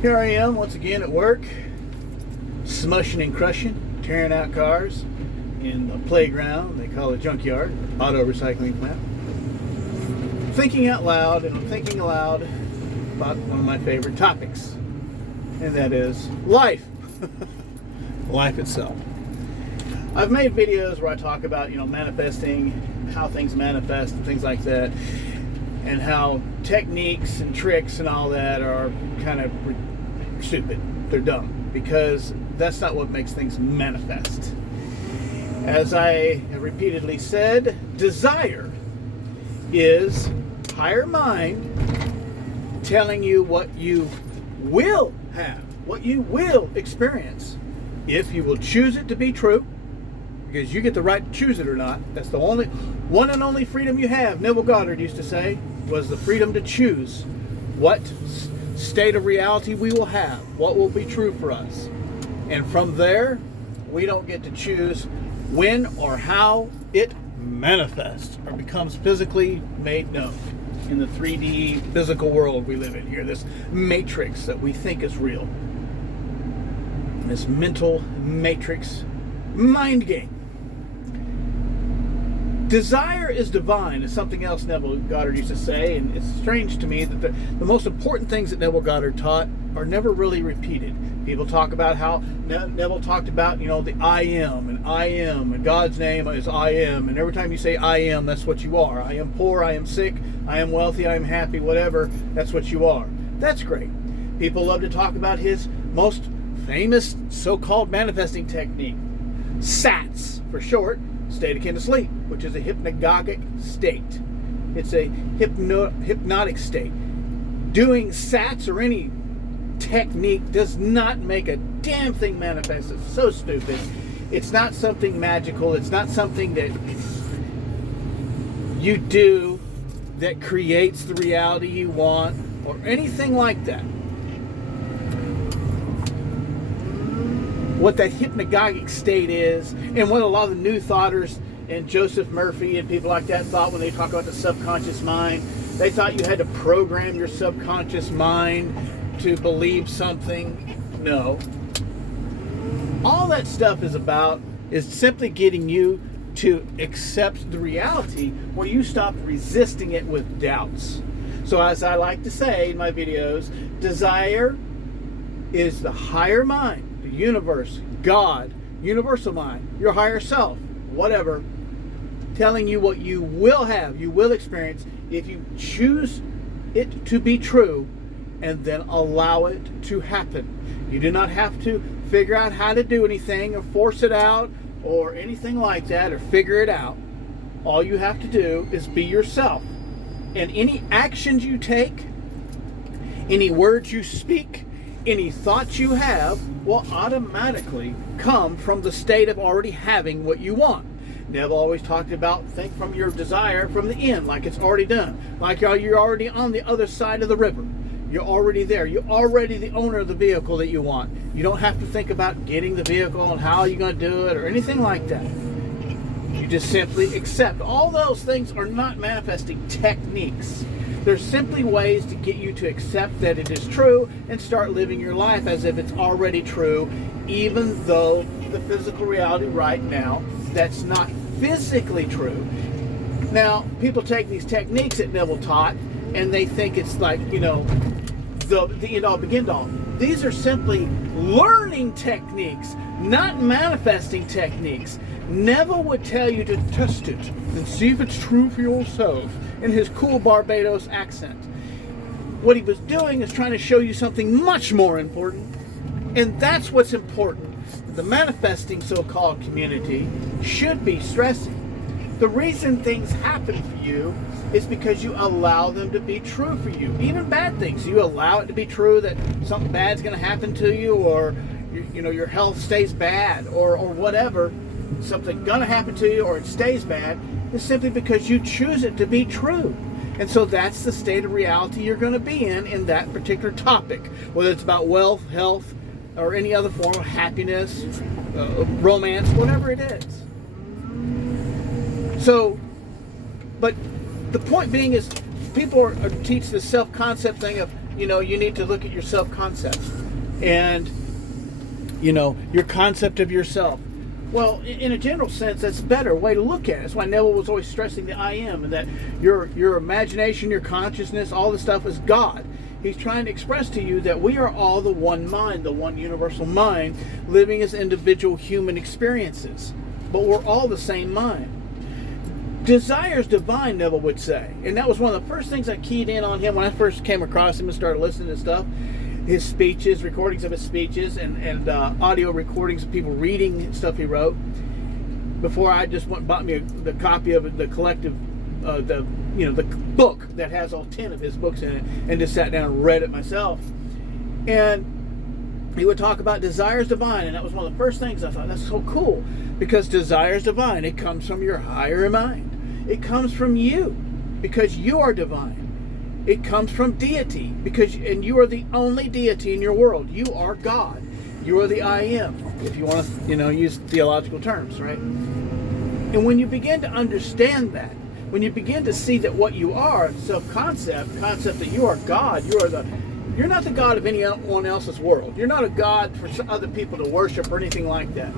Here I am once again at work, smushing and crushing, tearing out cars in the playground they call a junkyard, auto recycling plant. Thinking out loud, and I'm thinking aloud about one of my favorite topics, and that is life. Life itself. I've made videos where I talk about, manifesting, how things manifest and things like that, and how techniques and tricks and all that are kind of stupid. They're dumb, because that's not what makes things manifest. As I have repeatedly said, desire is higher mind telling you what you will have, what you will experience, if you will choose it to be true, because you get the right to choose it or not. That's the only one and only freedom you have. Neville Goddard used to say was the freedom to choose what state of reality we will have, what will be true for us. And from there, we don't get to choose when or how it manifests or becomes physically made known in the 3D physical world we live in here, this matrix that we think is real, this mental matrix mind game. Desire is divine is something else Neville Goddard used to say, and it's strange to me that the most important things that Neville Goddard taught are never really repeated. People talk about how Neville talked about, the I am, and God's name is I am, and every time you say I am, that's what you are. I am poor, I am sick, I am wealthy, I am happy, whatever, that's what you are. That's great. People love to talk about his most famous so-called manifesting technique, SATS for short, state akin to sleep, which is a hypnagogic state. It's a hypnotic state. Doing SATS or any technique does not make a damn thing manifest. It's so stupid. It's not something magical. It's not something that you do that creates the reality you want or anything like that. What that hypnagogic state is, and what a lot of the New Thoughters and Joseph Murphy and people like that thought when they talk about the subconscious mind. They thought you had to program your subconscious mind to believe something. No. All that stuff is about is simply getting you to accept the reality where you stop resisting it with doubts. So as I like to say in my videos, desire is the higher mind, the universe, God, universal mind, your higher self, whatever, telling you what you will have, you will experience if you choose it to be true and then allow it to happen. You do not have to figure out how to do anything or force it out or anything like that or figure it out. All you have to do is be yourself. And any actions you take, any words you speak, any thoughts you have will automatically come from the state of already having what you want. Neville always talked about think from your desire from the end, like it's already done. Like you're already on the other side of the river. You're already there. You're already the owner of the vehicle that you want. You don't have to think about getting the vehicle and how you're going to do it or anything like that. You just simply accept. All those things are not manifesting techniques. They're simply ways to get you to accept that it is true and start living your life as if it's already true, even though the physical reality right now, that's not physically true. Now, people take these techniques that Neville taught and they think it's like, the end-all, begin-all. These are simply learning techniques, not manifesting techniques. Neville would tell you to test it and see if it's true for yourself in his cool Barbados accent. What he was doing is trying to show you something much more important, and that's what's important. The manifesting so-called community should be stressing. The reason things happen for you is because you allow them to be true for you. Even bad things, you allow it to be true that something bad's going to happen to you, or your health stays bad, or whatever. Something going to happen to you, or it stays bad, is simply because you choose it to be true. And so that's the state of reality you're going to be in that particular topic, whether it's about wealth, health, or any other form of happiness, romance, whatever it is. So, but the point being is, people teach the self-concept thing of you need to look at your self-concept and, your concept of yourself. Well, in a general sense, that's a better way to look at it. That's why Neville was always stressing the I am, and that your imagination, your consciousness, all this stuff is God. He's trying to express to you that we are all the one mind, the one universal mind, living as individual human experiences. But we're all the same mind. Desire is divine, Neville would say. And that was one of the first things I keyed in on him when I first came across him and started listening to stuff. His speeches, recordings of his speeches, and audio recordings of people reading stuff he wrote. Before I just went and bought me the copy of the collective, the book that has all 10 of his books in it, and just sat down and read it myself. And he would talk about desire is divine, and that was one of the first things I thought, that's so cool, because desire is divine. It comes from your higher mind. It comes from you, because you are divine. It comes from deity, and you are the only deity in your world. You are God. You are the I am, if you want to, use theological terms, right? And when you begin to understand that, when you begin to see that what you are, self-concept, concept that you are God, you're not the God of anyone else's world. You're not a God for other people to worship or anything like that.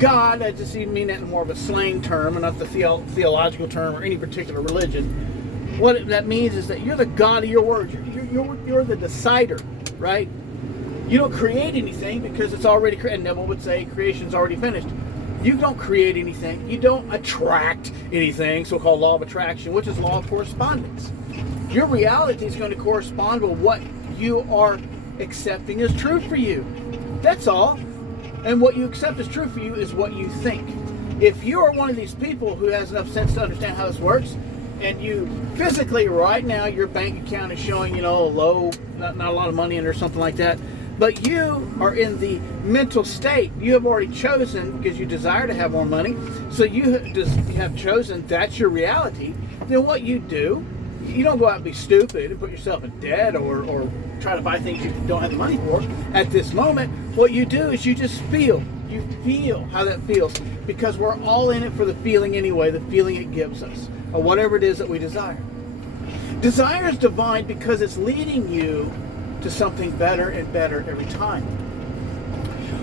God, I just even mean that in more of a slang term and not the theological term or any particular religion. What that means is that you're the God of your word. You're the decider, right? You don't create anything because it's already created. Neville would say creation's already finished. You don't create anything. You don't attract anything, so-called law of attraction, which is law of correspondence. Your reality is going to correspond with what you are accepting as true for you. That's all. And what you accept as true for you is what you think. If you are one of these people who has enough sense to understand how this works, and you physically right now your bank account is showing, a low, not a lot of money in it or something like that, but you are in the mental state. You have already chosen, because you desire to have more money, so you have chosen that's your reality. Then what you do, you don't go out and be stupid and put yourself in debt or try to buy things you don't have the money for. At this moment, what you do is you just feel. You feel how that feels, because we're all in it for the feeling anyway, the feeling it gives us, or whatever it is that we desire. Desire is divine because it's leading you to something better and better every time.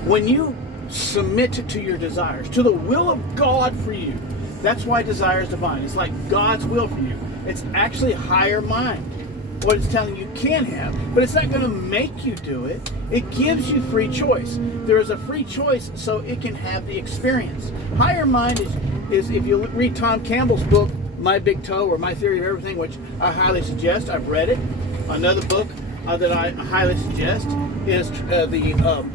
When you submit to your desires, to the will of God for you, that's why desire is divine. It's like God's will for you. It's actually higher mind, what it's telling you can have, but it's not going to make you do it. It gives you free choice. There is a free choice so it can have the experience. Higher mind is if you read Tom Campbell's book, My Big Toe, or My Theory of Everything, which I highly suggest. I've read it. Another book that I highly suggest is the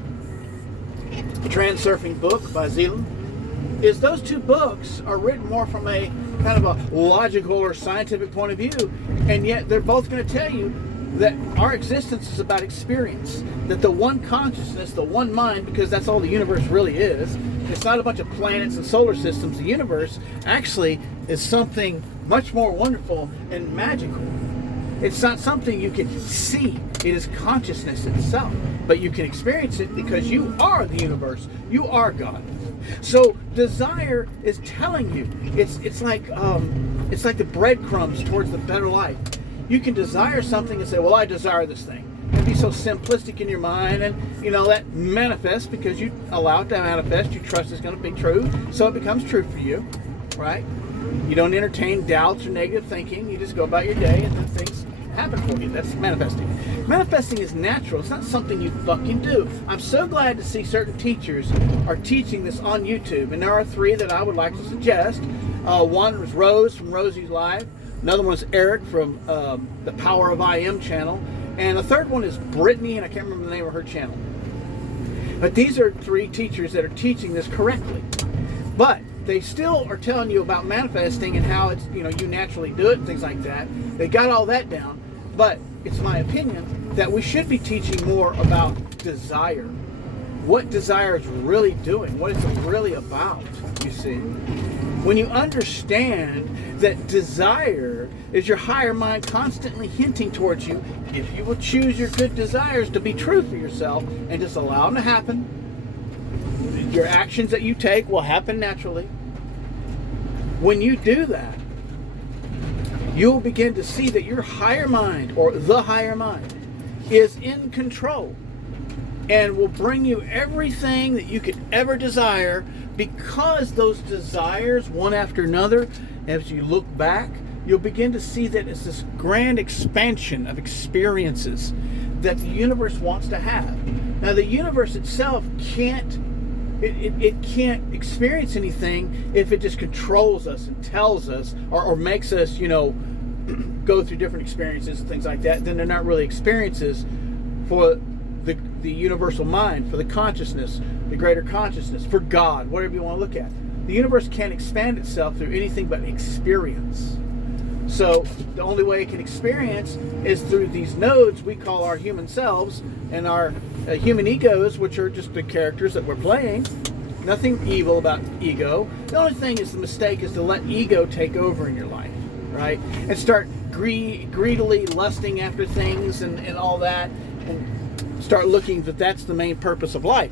Transurfing book by Zeeland. Those two books are written more from a kind of a logical or scientific point of view, and yet they're both going to tell you that our existence is about experience, that the one consciousness, the one mind, because that's all the universe really is, it's not a bunch of planets and solar systems. The universe actually is something much more wonderful and magical. It's not something you can see. It is consciousness itself, but you can experience it because you are the universe. You are God. So desire is telling you, it's like the breadcrumbs towards the better life. You can desire something and say, well, I desire this thing. And be so simplistic in your mind, and that manifests because you allow it to manifest. You trust it's going to be true, so it becomes true for you, right? You don't entertain doubts or negative thinking. You just go about your day, and then things happen for you. That's manifesting. Manifesting is natural. It's not something you fucking do. I'm so glad to see certain teachers are teaching this on YouTube, and there are 3 that I would like to suggest. One was Rose from Rosie's Live. Another one is Eric from the Power of I Am channel. And a third one is Brittany, and I can't remember the name of her channel. But these are 3 teachers that are teaching this correctly. But they still are telling you about manifesting and how it's, you naturally do it and things like that. They got all that down. But it's my opinion that we should be teaching more about desire. What desire is really doing, what it's really about, you see. When you understand that desire is your higher mind constantly hinting towards you, if you will choose your good desires to be true for yourself and just allow them to happen, your actions that you take will happen naturally. When you do that, you'll begin to see that your higher mind, or the higher mind, is in control and will bring you everything that you could ever desire, because those desires, one after another, as you look back, you'll begin to see that it's this grand expansion of experiences that the universe wants to have. Now, the universe itself can't experience anything if it just controls us and tells us or makes us, go through different experiences and things like that. Then they're not really experiences for the universal mind, for the consciousness, the greater consciousness, for God, whatever you want to look at. The universe can't expand itself through anything but experience. So the only way it can experience is through these nodes we call our human selves and our human egos, which are just the characters that we're playing. Nothing evil about ego. The only thing is the mistake is to let ego take over in your life, right? And start greedily lusting after things and all that, and start looking that that's the main purpose of life.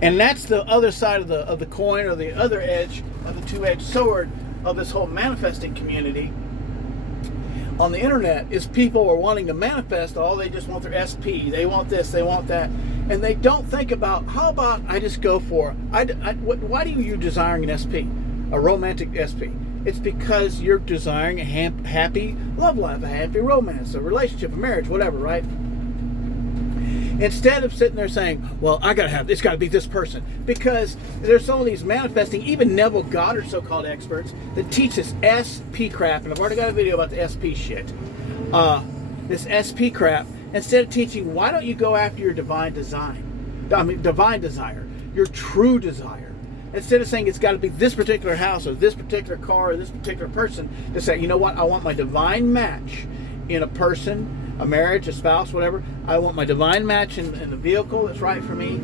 And that's the other side of the coin, or the other edge of the two-edged sword of this whole manifesting community on the internet, is people are wanting to manifest. They just want their SP, they want this, they want that, and they don't think about, how about I just go for why do you desiring an SP, a romantic SP? It's because you're desiring a happy love life, a happy romance, a relationship, a marriage, whatever, right? Instead of sitting there saying, well, it's got to be this person. Because there's some of these manifesting, even Neville Goddard so-called experts, that teach this SP crap. And I've already got a video about the SP shit. This SP crap. Instead of teaching, why don't you go after your divine desire, your true desire. Instead of saying it's got to be this particular house or this particular car or this particular person, to say, you know what, I want my divine match in a person, a marriage, a spouse, whatever. I want my divine match in the vehicle that's right for me,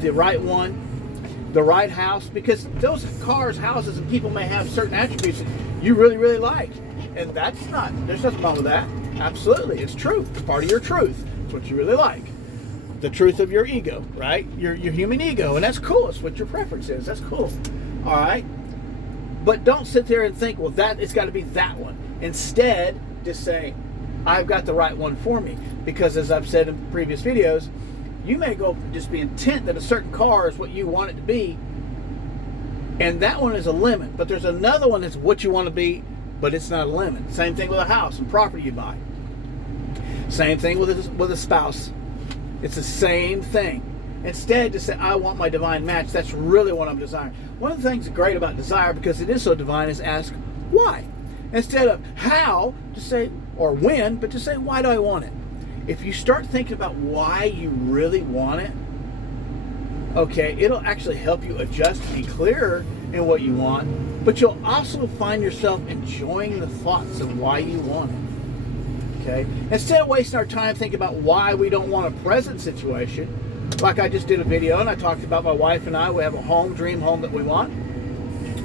the right one, the right house, because those cars, houses, and people may have certain attributes that you really, really like. And there's nothing wrong with that. Absolutely, it's true. It's part of your truth. It's what you really like. The truth of your ego, right? Your human ego, and that's cool. It's what your preference is. That's cool. All right? But don't sit there and think, well, it's got to be that one. Instead, just say, I've got the right one for me. Because as I've said in previous videos, you may go just be intent that a certain car is what you want it to be, and that one is a limit. But there's another one that's what you want to be, but it's not a limit. Same thing with a house and property you buy. Same thing with a spouse. It's the same thing. Instead, to say, I want my divine match, that's really what I'm desiring. One of the things great about desire, because it is so divine, is ask why. Instead of how, to say, or when, but to say, why do I want it? If you start thinking about why you really want it, okay, it'll actually help you adjust and be clearer in what you want, but you'll also find yourself enjoying the thoughts of why you want it. Okay? Instead of wasting our time thinking about why we don't want a present situation, like I just did a video and I talked about my wife and I, we have a dream home that we want.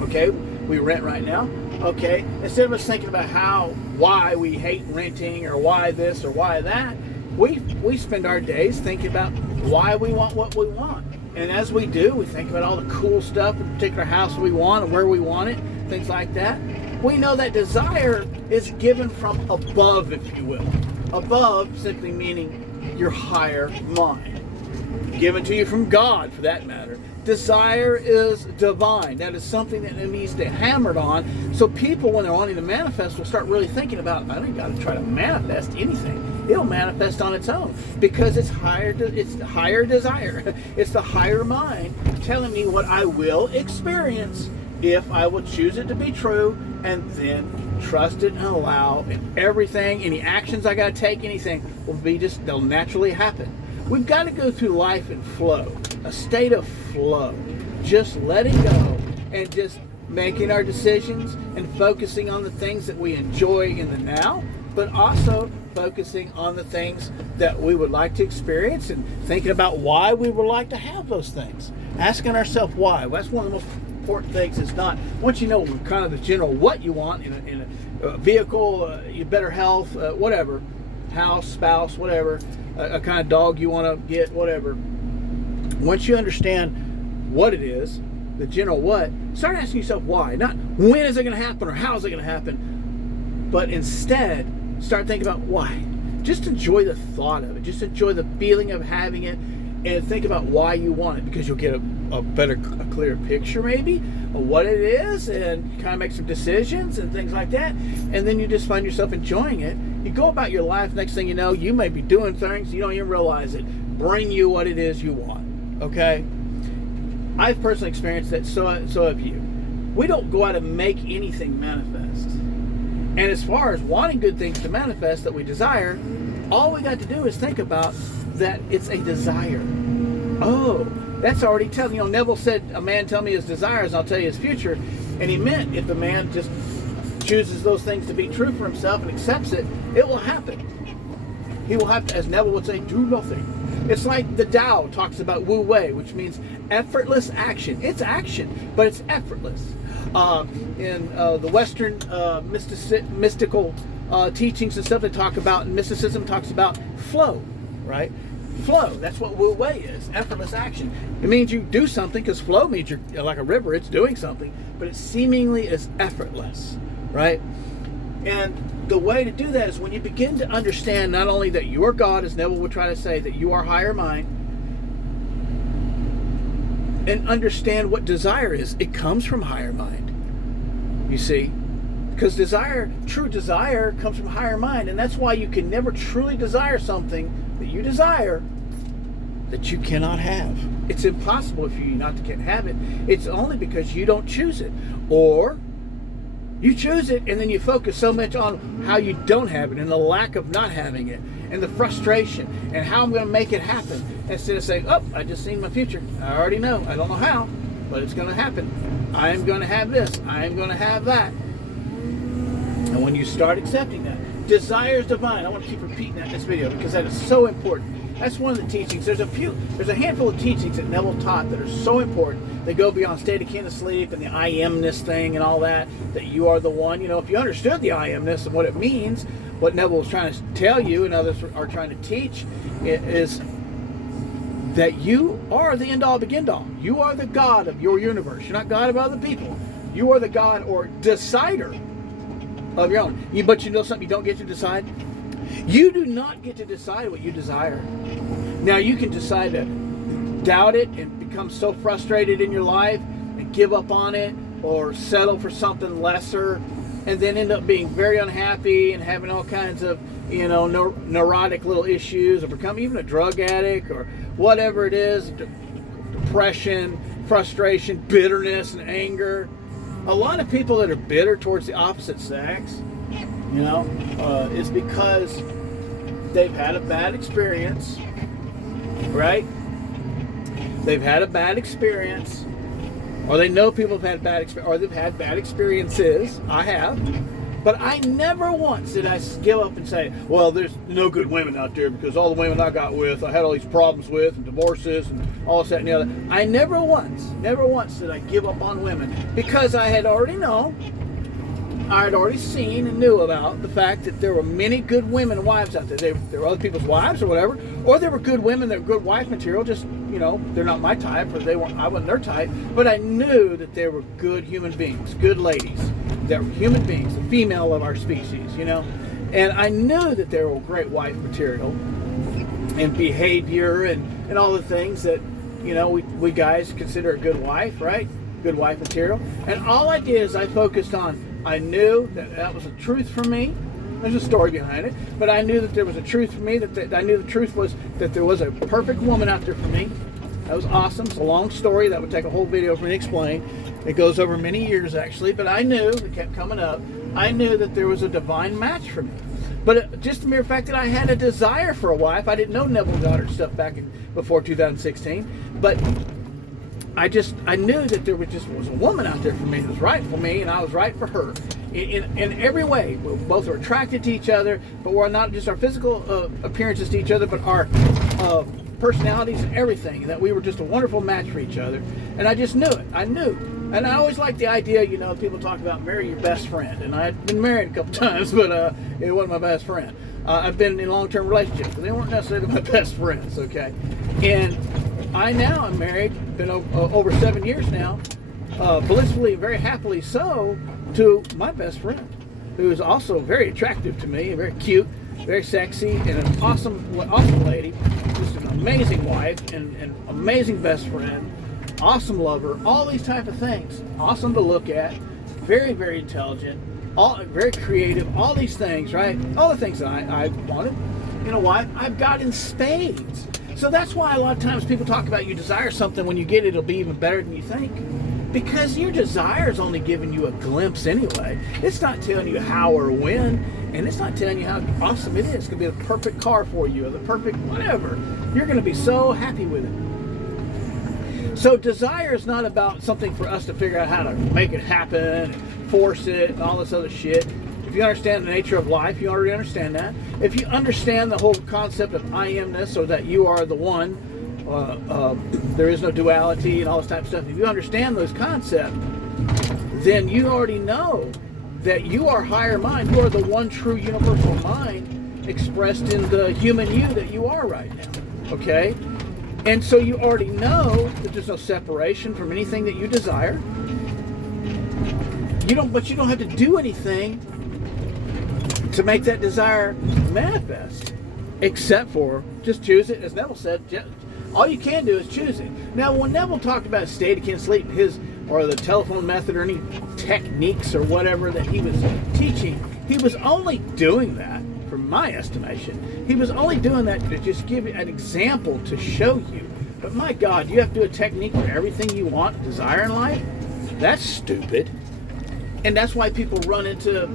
Okay? We rent right now. Okay? Instead of us thinking about why we hate renting or why this or why that, we spend our days thinking about why we want what we want. And as we do, we think about all the cool stuff, the particular house we want and where we want it, things like that. We know that desire is given from above, if you will. Above simply meaning your higher mind. Given to you from God, for that matter. Desire is divine. That is something that needs to be hammered on. So people, when they're wanting to manifest, will start really thinking about, I don't got to try to manifest anything. It'll manifest on its own because it's higher desire. It's the higher mind telling me what I will experience if I will choose it to be true, and then trust it and allow, and everything, any actions I got to take, anything will be they'll naturally happen. We've got to go through life in flow, a state of flow, just letting go and just making our decisions and focusing on the things that we enjoy in the now, but also focusing on the things that we would like to experience and thinking about why we would like to have those things. Asking ourselves why. That's one of the most important things. It's not, once you know kind of the general what you want in a vehicle, your better health, whatever, house, spouse, whatever, a kind of dog you want to get, whatever. Once you understand what it is, the general what, start asking yourself why. Not when is it going to happen or how is it going to happen, but instead start thinking about why. just enjoy the thought of it. Just enjoy the feeling of having it, and think about why you want it, because you'll get a clearer picture maybe of what it is, and kind of make some decisions and things like that. And then you just find yourself enjoying it. You go about your life, next thing you know, you may be doing things you don't even realize it bring you what it is you want. Okay? I've personally experienced that, so have you. We don't go out and make anything manifest. And as far as wanting good things to manifest that we desire, all we got to do is think about that it's a desire. Oh, that's already telling. Neville said, a man tell me his desires and I'll tell you his future. And he meant if the man just chooses those things to be true for himself and accepts it, it will happen. He will have to, as Neville would say, do nothing. It's like the Tao talks about Wu Wei, which means effortless action. It's action, but it's effortless. In the Western mystical teachings and stuff, they talk about, and mysticism talks about flow, right? Flow, that's what Wu Wei is, effortless action. It means you do something, because flow means you're like a river, it's doing something, but it seemingly is effortless, right? And the way to do that is when you begin to understand not only that you are God, as Neville would try to say, that you are higher mind, and understand what desire is. It comes from higher mind, you see, because true desire comes from higher mind, and that's why you can never truly desire something that you desire that you cannot have. It's impossible if you not to have it. It's only because you don't choose it, or you choose it and then you focus so much on how you don't have it and the lack of not having it and the frustration and how I'm going to make it happen, instead of saying, oh, I just seen my future. I already know. I don't know how, but it's going to happen. I am going to have this. I am going to have that. And when you start accepting that, desire is divine. I want to keep repeating that in this video because that is so important. That's one of the teachings. There's a handful of teachings that Neville taught that are so important. They go beyond state akin to sleep and the I amness thing and all that you are the one. If you understood the I amness and what it means, what Neville was trying to tell you and others are trying to teach is that you are the end all begin all. You are the God of your universe. You're not God of other people. You are the God or decider of your own. But you know something you don't get to decide? You do not get to decide what you desire. Now you can decide to doubt it and become so frustrated in your life and give up on it, or settle for something lesser and then end up being very unhappy and having all kinds of neurotic little issues, or become even a drug addict or whatever it is, depression, frustration, bitterness, and anger. A lot of people that are bitter towards the opposite sex, is because they've had a bad experience, right? They've had a bad experience, or they know people have had bad experience, or they've had bad experiences. I have. But I never once did I give up and say, well, there's no good women out there because all the women I got with, I had all these problems with, and divorces, and all this, that, and the other. I never once did I give up on women, because I had already known, I had already seen and knew about the fact that there were many good women and wives out there. They were other people's wives or whatever, or they were good women, they were good wife material, just, they're not my type, or I wasn't their type, but I knew that they were good human beings, good ladies. They were human beings, the female of our species, and I knew that they were great wife material and behavior and all the things that, we guys consider a good wife, right? Good wife material. And all I did is I focused on, I knew that was a truth for me. There's a story behind it, but I knew that there was a truth for me, that I knew the truth was that there was a perfect woman out there for me. That was awesome. It's a long story that would take a whole video for me to explain. It goes over many years, actually, but I knew, it kept coming up, I knew that there was a divine match for me. But just the mere fact that I had a desire for a wife, I didn't know Neville got her stuff before 2016, but I knew that there was a woman out there for me that was right for me, and I was right for her. In every way, we both are attracted to each other, but we're not just our physical appearances to each other, but our personalities and everything, that we were just a wonderful match for each other. And I just knew it. I knew. And I always liked the idea, people talk about marry your best friend. And I'd been married a couple times, but it wasn't my best friend. I've been in long-term relationships, but they weren't necessarily my best friends, okay? And I now am married, been over 7 years now, blissfully, very happily so, to my best friend, who is also very attractive to me, very cute. very sexy, and an awesome lady, just an amazing wife, and an amazing best friend, awesome lover, all these type of things. Awesome to look at, very, very intelligent, very creative, all these things, right? All the things that I wanted. You know what? I've got in spades. So that's why a lot of times people talk about you desire something, when you get it, it'll be even better than you think. Because your desire is only giving you a glimpse anyway. It's not telling you how or when, and it's not telling you how awesome it is. It's going to be the perfect car for you, or the perfect whatever. You're going to be so happy with it. So desire is not about something for us to figure out how to make it happen, and force it, and all this other shit. If you understand the nature of life, you already understand that. If you understand the whole concept of I amness, or that you are the one, there is no duality and all this type of stuff. If you understand those concepts, then you already know that you are higher mind. You are the one true universal mind expressed in the human you that you are right now. Okay? And so you already know that there's no separation from anything that you desire. But you don't have to do anything to make that desire manifest, except for just choose it. As Neville said, all you can do is choose it. Now, when Neville talked about state-akin sleep, or the telephone method, or any techniques or whatever that he was teaching, he was only doing that, from my estimation, he was only doing that to just give an example to show you. But my God, you have to do a technique for everything you want, desire in life? That's stupid. And that's why people run into,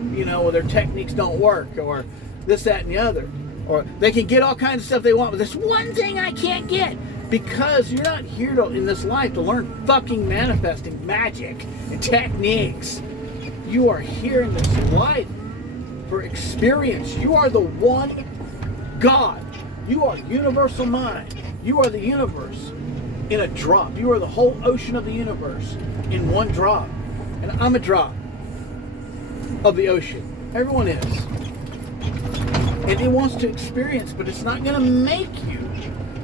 their techniques don't work, or this, that, and the other. Or they can get all kinds of stuff they want, but there's one thing I can't get. Because you're not here in this life to learn fucking manifesting magic and techniques. You are here in this life for experience. You are the one God. You are universal mind. You are the universe in a drop. You are the whole ocean of the universe in one drop. And I'm a drop of the ocean. Everyone is. And it wants to experience, but it's not going to make you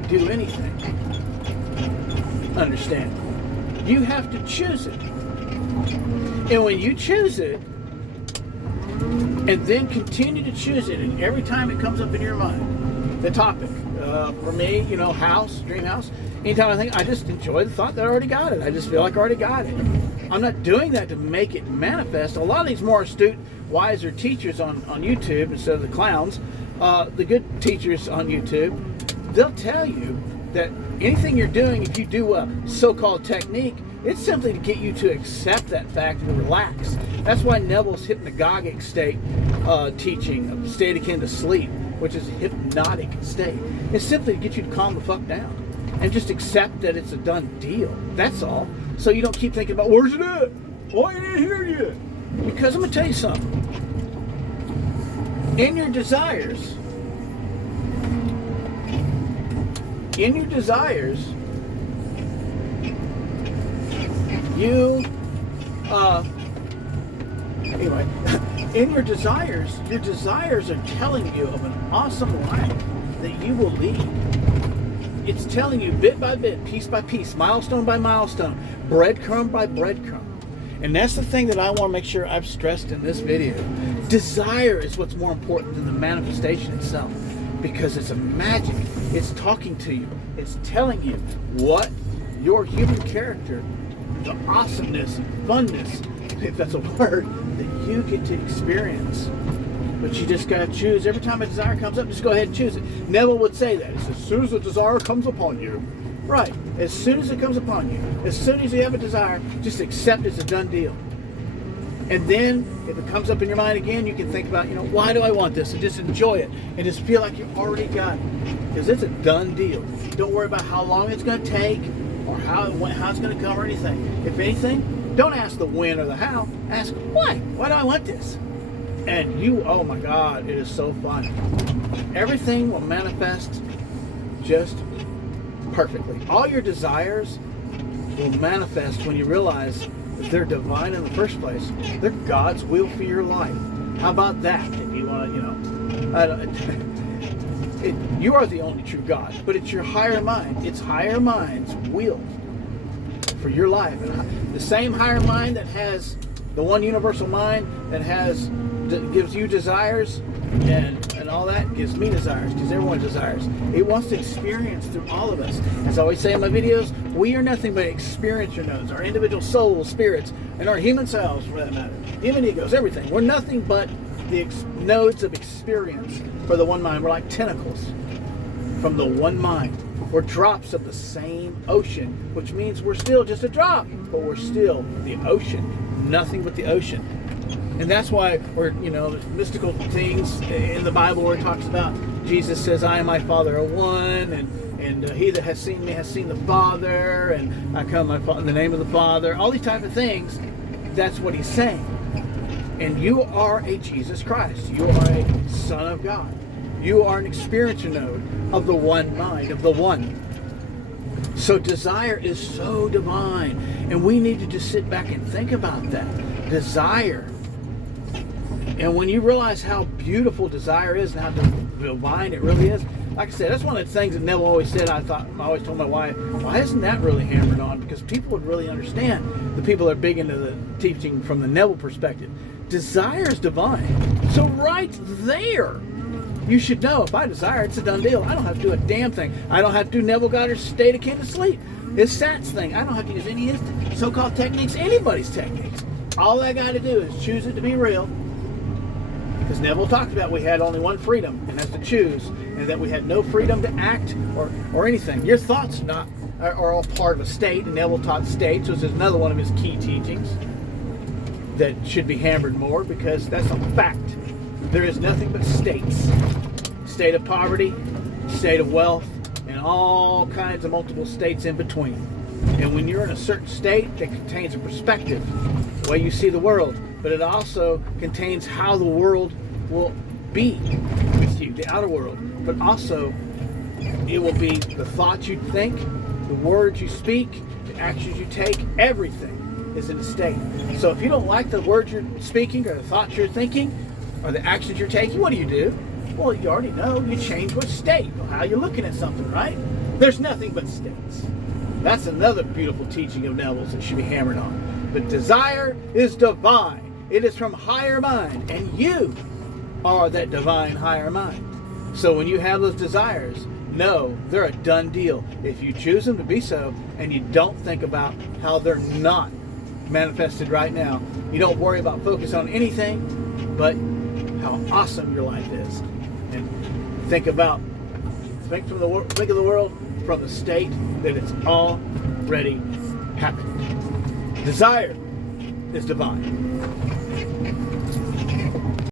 do anything. Understand? You have to choose it. And when you choose it, and then continue to choose it, and every time it comes up in your mind, the topic, for me, house, dream house, anytime I think, I just enjoy the thought that I already got it. I just feel like I already got it. I'm not doing that to make it manifest. A lot of these more astute, wiser teachers on YouTube, instead of the clowns, the good teachers on YouTube, they'll tell you that anything you're doing, if you do a so-called technique, it's simply to get you to accept that fact and relax. That's why Neville's hypnagogic state teaching, state akin to sleep, which is a hypnotic state, it's simply to get you to calm the fuck down and just accept that it's a done deal. That's all. So you don't keep thinking about, where's it at? Why ain't it here yet? Because I'm going to tell you something. In your desires, anyway, in your desires are telling you of an awesome life that you will lead. It's telling you bit by bit, piece by piece, milestone by milestone, breadcrumb by breadcrumb. And that's the thing that I want to make sure I've stressed in this video. Desire is what's more important than the manifestation itself, because it's a magic. It's talking to you. It's telling you what your human character, the awesomeness, funness, if that's a word, that you get to experience. But you just got to choose. Every time a desire comes up, just go ahead and choose it. Neville would say that. It's as soon as a desire comes upon you. Right. As soon as it comes upon you, as soon as you have a desire, just accept it's a done deal. And then, if it comes up in your mind again, you can think about, why do I want this? And just enjoy it. And just feel like you already got it. Because it's a done deal. Don't worry about how long it's going to take, or how it's going to come, or anything. If anything, don't ask the when or the how. Ask why. Why do I want this? And oh my God, it is so fun. Everything will manifest just perfectly. All your desires will manifest when you realize that they're divine in the first place. They're God's will for your life. How about that? If you want to, you are the only true God, but it's your higher mind. It's higher mind's will for your life. And the same higher mind that has the one universal mind that gives you desires and all that gives me desires, gives everyone desires. It wants to experience through all of us. As I always say in my videos, we are nothing but experiencer nodes, our individual souls, spirits, and our human selves, for that matter. Human egos, everything. We're nothing but the nodes of experience for the one mind. We're like tentacles from the one mind. We're drops of the same ocean, which means we're still just a drop, but we're still the ocean. Nothing but the ocean. And that's why we're, there's mystical things in the Bible where it talks about Jesus says, I and my Father are one, and he that has seen me has seen the Father, and I come in the name of the Father. All these type of things, that's what he's saying. And you are a Jesus Christ. You are a Son of God. You are an experiencer node of the one mind, of the one. So desire is so divine, and we need to just sit back and think about that. Desire. And when you realize how beautiful desire is and how divine it really is, like I said, that's one of the things that Neville always said. I always told my wife, why isn't that really hammered on? Because people would really understand. The people that are big into the teaching from the Neville perspective. Desire is divine. So right there, you should know, if I desire, it's a done deal. I don't have to do a damn thing. I don't have to do Neville Goddard's state akin to sleep. His SATS thing. I don't have to use any of his so-called techniques, anybody's techniques. All I got to do is choose it to be real. Because Neville talked about we had only one freedom, and that's to choose, and that we had no freedom to act or anything. Your thoughts are all part of a state, and Neville taught states, which is another one of his key teachings that should be hammered more, because that's a fact. There is nothing but states. State of poverty, state of wealth, and all kinds of multiple states in between. And when you're in a certain state, that contains a perspective, the way you see the world, but it also contains how the world will be with you, the outer world. But also, it will be the thoughts you think, the words you speak, the actions you take, everything is in a state. So if you don't like the words you're speaking or the thoughts you're thinking or the actions you're taking, what do? Well, you already know. You change what state or how you're looking at something, right? There's nothing but states. That's another beautiful teaching of Neville's that should be hammered on. But desire is divine. It is from higher mind, and you are that divine higher mind. So when you have those desires, know they're a done deal. If you choose them to be so, and you don't think about how they're not manifested right now, you don't worry about focus on anything but how awesome your life is. And think of the world from the state that it's already happened. Desire is divine.